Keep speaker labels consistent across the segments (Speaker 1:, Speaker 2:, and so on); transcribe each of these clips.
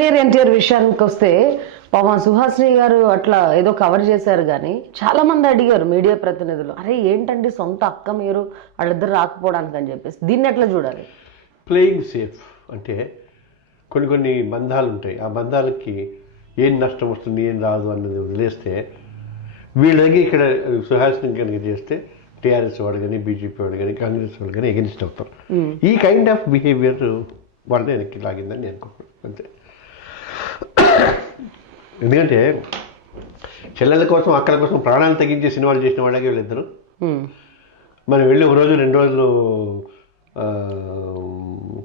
Speaker 1: ఎన్టీఆర్ ఎన్టీఆర్ విషయానికి వస్తే పాపం సుహాసిని గారు అట్లా ఏదో కవర్ చేశారు కానీ చాలా మంది అడిగారు మీడియా ప్రతినిధులు అరే ఏంటండి సొంత అక్క మీరు వాళ్ళిద్దరు రాకపోవడానికి అని చెప్పేసి దీన్ని ఎట్లా చూడాలి
Speaker 2: ప్లేయింగ్ సేఫ్ అంటే కొన్ని కొన్ని బంధాలు ఉంటాయి ఆ బంధాలకి ఏం నష్టం వస్తుంది ఏం రాదు అన్నది వదిలేస్తే వీళ్ళకి ఇక్కడ సుహాసిని కనుక చేస్తే టీఆర్ఎస్ వాడు కానీ బీజేపీ వాడు కానీ కాంగ్రెస్ వాడు కానీ ఎగెన్స్ట్ అవుతారు ఈ కైండ్ ఆఫ్ బిహేవియర్ వాళ్ళని వెనక్కి లాగిందని నేను అనుకుంటున్నాను అంతే ఎందుకంటే చెల్లెల కోసం అక్కల కోసం ప్రాణాలు తగ్గించే సినిమాలు చేసిన వాళ్ళకి వీళ్ళిద్దరు మనం వెళ్ళి ఒక రోజు రెండు రోజులు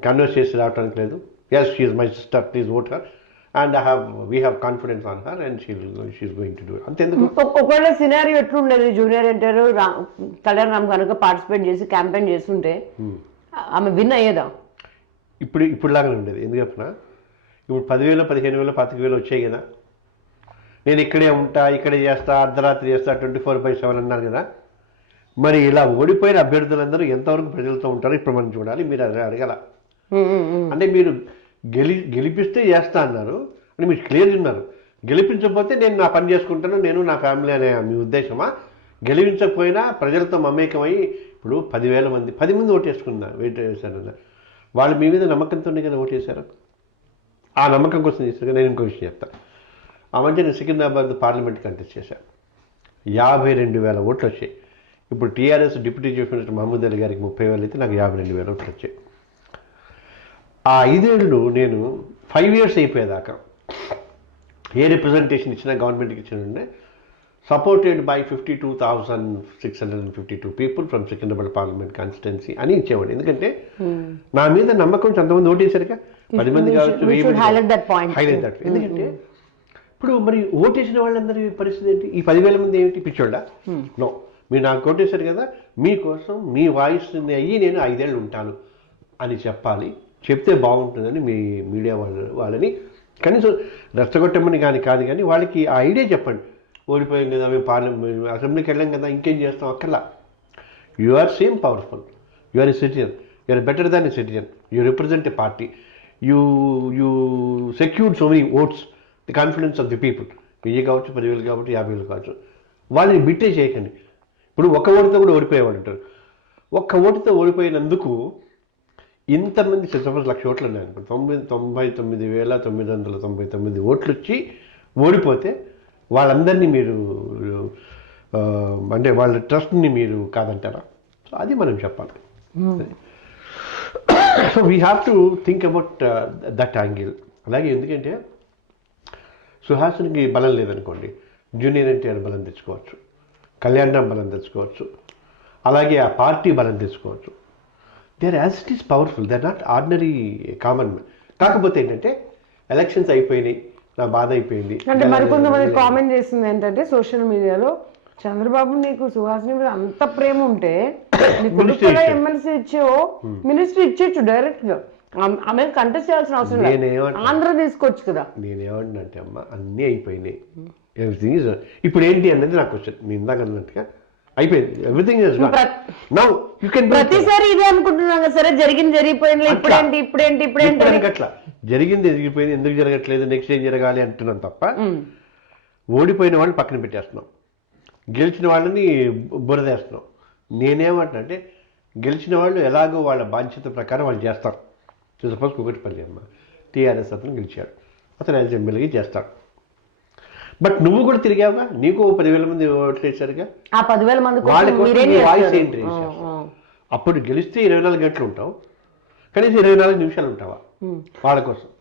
Speaker 2: కన్వర్స్ చేసి రావడానికి లేదు yes she my sister please vote her and I have we have confidence on her and she she going to do అంతేందుకు
Speaker 1: ఒకవేళ సినారియో ఎట్లుండేది జూనియర్ ఎన్టీఆర్ కళ్యాణ్ రామ్ కనుక పార్టిసిపేట్ చేసి క్యాంపెయిన్ చేస్తుంటే ఆమె విన్ అయ్యేదా
Speaker 2: ఇప్పుడు ఇప్పుడు లాగానే ఉండేది ఎందుకు చెప్పినా ఇప్పుడు పదివేలు పదిహేను వేలు పాతిక వేలు వచ్చాయి కదా నేను ఇక్కడే ఉంటా ఇక్కడే చేస్తా అర్ధరాత్రి చేస్తా ట్వంటీ ఫోర్ బై సెవెన్ అన్నారు కదా మరి ఇలా ఓడిపోయిన అభ్యర్థులందరూ ఎంతవరకు ప్రజలతో ఉంటారో ఇప్పుడు మనం చూడాలి మీరు అది అడగల అంటే మీరు గెలి గెలిపిస్తే చేస్తా అన్నారు అని మీరు క్లియర్ ఉన్నారు గెలిపించకపోతే నేను నా పని చేసుకుంటాను నేను నా ఫ్యామిలీ అనే మీ ఉద్దేశమా గెలిపించకపోయినా ప్రజలతో మమేకమై ఇప్పుడు పదివేల మంది పది మంది ఓటేసుకున్నా చేశారన్న వాళ్ళు మీ మీద నమ్మకంతోనే కదా ఓటేశారు ఆ నమ్మకం కోసం చేశాను నేను ఇంకో విషయం చెప్తాను ఆ మధ్య నేను సికింద్రాబాద్ పార్లమెంట్ కంటెస్ట్ చేశాను యాభై రెండు వేల ఓట్లు వచ్చాయి ఇప్పుడు TRS deputy chief minister Mohammed Ali గారికి ముప్పై వేలు అయితే నాకు యాభై రెండు వేల ఓట్లు వచ్చాయి ఆ ఐదేళ్ళు నేను ఫైవ్ ఇయర్స్ అయిపోయేదాకా ఏ రిప్రజెంటేషన్ ఇచ్చినా గవర్నమెంట్కి ఇచ్చిన supported by fifty two thousand six hundred and fifty two people from Secunderabad parliament constituency అని ఇచ్చేవాడు ఎందుకంటే hmm. నా మీద నమ్మకం కొంతమంది ఓటేశారుగా
Speaker 1: పది మంది కావచ్చు hmm.
Speaker 2: ఎందుకంటే ఇప్పుడు మరి ఓటేసిన వాళ్ళందరి పరిస్థితి ఏంటి ఈ పదివేల మంది ఏమిటి పిచ్చోళ్ళ నో hmm. మీరు నాకు ఓటేశారు కదా మీకోసం మీ వాయిస్ అయ్యి నేను ఐదేళ్ళు ఉంటాను అని చెప్పాలి చెప్తే బాగుంటుందని మీ మీడియా వాళ్ళ వాళ్ళని కనీసం రెచ్చగొట్టమని కానీ కాదు కానీ వాళ్ళకి ఆ ఐడియా చెప్పండి ఓడిపోయాం కదా మేము పార్లమెంట్ అసెంబ్లీకి వెళ్ళాం కదా ఇంకేం చేస్తాం అక్కర్లా you are same powerful you are a citizen you are better than a citizen you represent a party you you secured so many votes the confidence of the people వెయ్యి కావచ్చు పదివేలు కావచ్చు యాభై వేలు కావచ్చు వాళ్ళని బిట్టే చేయకండి ఇప్పుడు ఒక్క ఓటుతో కూడా ఓడిపోయేవాడు అంటారు ఒక్క ఓటుతో ఓడిపోయినందుకు ఇంతమంది సపోజ్ లక్ష ఓట్లు ఉన్నాయి అనుకో తొంభై తొంభై తొమ్మిది వేల తొమ్మిది వందల తొంభై తొమ్మిది ఓట్లు వచ్చి ఓడిపోతే వాళ్ళందరినీ మీరు అంటే వాళ్ళ ట్రస్ట్ని మీరు కాదంటారా సో అది మనం చెప్పాలి so we have to think about that angle అలాగే ఎందుకంటే సుహాసునికి బలం లేదనుకోండి జూనియర్ ఎన్టీఆర్ బలం తెచ్చుకోవచ్చు కళ్యాణరామ్ బలం తెచ్చుకోవచ్చు అలాగే ఆ పార్టీ బలం తెచ్చుకోవచ్చు they are as it is powerful they are not ordinary common కాకపోతే ఏంటంటే ఎలక్షన్స్ అయిపోయినాయి నా బాధ అయిపోయింది
Speaker 1: అంటే మరికొంతమంది కామెంట్ చేసింది ఏంటంటే సోషల్ మీడియాలో చంద్రబాబు నీకు సుహాసిని మీద అంత ప్రేమ ఉంటే ఎమ్మెల్సీ ఇచ్చేవో మినిస్టర్ ఇచ్చేచ్చు డైరెక్ట్ గా ఆమె కంటెస్ట్ చేయాల్సిన అవసరం లేదు ఆంధ్ర తీసుకోవచ్చు కదా
Speaker 2: నేనేమంటున్నా అంటే అమ్మ అన్నీ అయిపోయినాయి hmm. ఇప్పుడు ఏంటి అనేది నాకు వచ్చింది మీ ఇందాక అన్నట్టుగా అయిపోయింది నౌ యు కెన్
Speaker 1: ప్రతిసారి ఇదే అనుకుంటున్నాను సరే జరిగింది జరిగిపోయింది ఇప్పుడేంటి ఇప్పుడేంటి
Speaker 2: జరిగింది ఎందుకు జరగట్లేదు నెక్స్ట్ ఏం జరగాలి అంటున్నాం తప్ప ఓడిపోయిన వాళ్ళని పక్కన పెట్టేస్తున్నాం గెలిచిన వాళ్ళని బురదేస్తున్నాం అంటే గెలిచిన వాళ్ళు ఎలాగో వాళ్ళ బాధ్యత ప్రకారం వాళ్ళు చేస్తారు సపోజ్ కుకటిపల్లి అమ్మ టీఆర్ఎస్ అతను గెలిచాడు అతను యాజ్ ఎమ్మెల్యే చేస్తాడు బట్ నువ్వు కూడా తిరిగావా నీకు పదివేల మంది ఓట్లు వేసారుగా
Speaker 1: ఆ పదివేల మంది
Speaker 2: వాయిస్ ఏంటి అప్పుడు గెలిస్తే ఇరవై నాలుగు గంటలు ఉంటావు కనీసం ఇరవై నాలుగు నిమిషాలు ఉంటావా వాళ్ళ కోసం